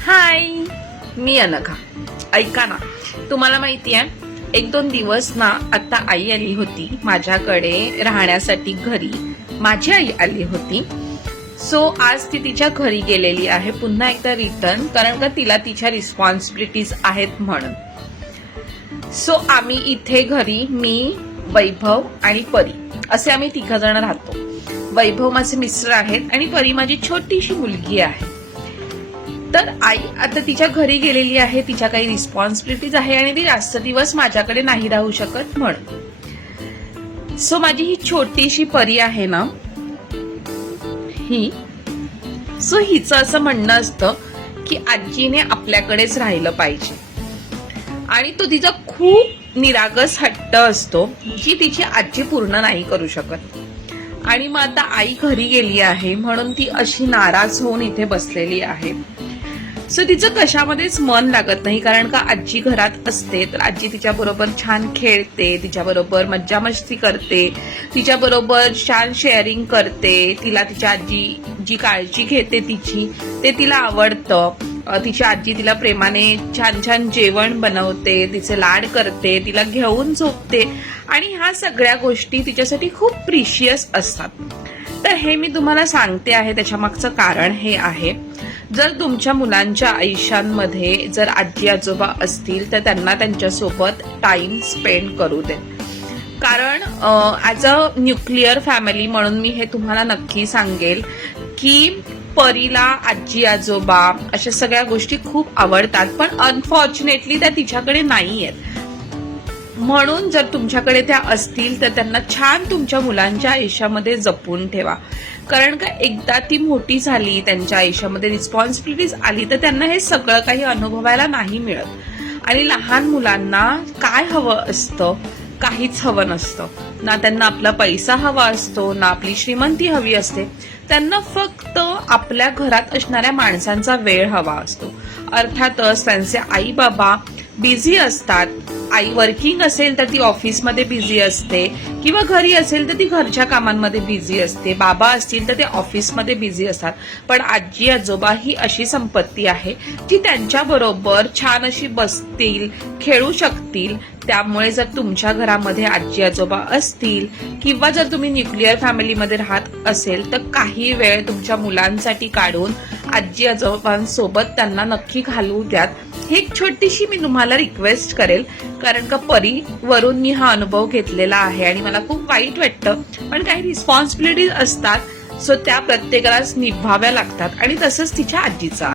हाय, मी अनघा. ऐका ना, तुम्हाला माहिती आहे, 1-2 दिवस ना आता आई आली होती माझ्याकडे राहण्यासाठी घरी. माझी आई आली होती. सो आज ती तिच्या घरी गेलेली आहे पुन्हा एकदा रिटर्न, कारण का तिला तिच्या रिस्पॉन्सिबिलिटीज आहेत म्हणून. सो आम्ही इथे घरी, मी, वैभव आणि परी असे आम्ही 3 जण राहतो. वैभव माझे मिस्टर आहेत आणि परी माझी छोटीशी मुलगी आहे. तर आई आता तिच्या घरी गेलेली आहे, तिच्या काही रिस्पॉन्सिबिलिटीज आहे आणि ती जास्त दिवस माझ्याकडे नाही राहू शकत म्हणून. सो माझी ही छोटीशी परी आहे ना, हिचं असं म्हणणं असतं की आजीने आपल्याकडेच राहिलं पाहिजे आणि तो तिचा खूप निरागस हट्ट असतो जी तिची आजी पूर्ण नाही करू शकत. आणि मग आता आई घरी गेली आहे म्हणून ती अशी नाराज होऊन इथे बसलेली आहे. सो तिचं कशामध्येच मन लागत नाही, कारण का आजी घरात असते तर आजी तिच्या बरोबर छान खेळते, तिच्या बरोबर मज्जा मस्ती करते, तिच्या बरोबर छान शेअरिंग करते. तिला तिच्या आजी जी काळजी घेते तिची ते तिला आवडतं. तिची आजी तिला प्रेमाने छान छान जेवण बनवते, तिचे लाड करते, तिला घेऊन झोपते आणि ह्या सगळ्या गोष्टी तिच्यासाठी खूप प्रिशियस असतात. तर हे मी तुम्हाला सांगते आहे, त्याच्या मागचं कारण हे आहे, जर तुमच्या मुलांच्या आयुष्यांमध्ये जर आजी आजोबा असतील तर त्यांना त्यांच्यासोबत टाइम स्पेंड करू दे. कारण ॲज अ न्यूक्लिअर फॅमिली म्हणून मी हे तुम्हाला नक्की सांगेल की परीला आजी आजोबा अशा सगळ्या गोष्टी खूप आवडतात, पण अनफॉर्च्युनेटली त्या तिच्याकडे नाही आहेत. म्हणून जर तुमच्याकडे त्या असतील तर त्यांना छान तुमच्या मुलांच्या आयुष्यामध्ये जपून ठेवा. कारण का एकदा ती मोठी झाली, त्यांच्या आयुष्यामध्ये रिस्पॉन्सिबिलिटीज आली तर त्यांना हे सगळं काही अनुभवायला नाही मिळत. आणि लहान मुलांना काय हवं असतं, काहीच हवं नसतं. ना त्यांना आपला पैसा हवा असतो, ना आपली श्रीमंती हवी असते. त्यांना फक्त आपल्या घरात असणाऱ्या माणसांचा वेळ हवा असतो. अर्थातच त्यांचे आई बाबा बिझी असतात. आई वर्किंग असेल तर ती ऑफिसमध्ये बिझी असते किंवा घरी असेल तर ती घरच्या कामांमध्ये बिझी असते. बाबा असतील तर ते ऑफिसमध्ये बिझी असतात. पण आजी आजोबा ही अशी संपत्ती आहे जी त्यांच्याबरोबर छान अशी बसतील, खेळू शकतील. त्यामुळे जर तुमच्या घरामध्ये आजी आजोबा असतील किंवा जर तुम्ही न्यूक्लिअर फॅमिलीमध्ये राहत असेल तर काही वेळ तुमच्या मुलांसाठी काढून आजी आजोबांसोबत त्यांना नक्की घालवू द्यात. ही एक छोटीशी मी तुम्हाला रिक्वेस्ट करेल, कारण का परीवरून मी हा अनुभव घेतलेला आहे आणि मला खूप वाईट वाटतं, पण काही रिस्पॉन्सिबिलिटीज असतात. सो त्या प्रत्येकालाच निभाव्या लागतात आणि तसंच तिच्या आजीचा.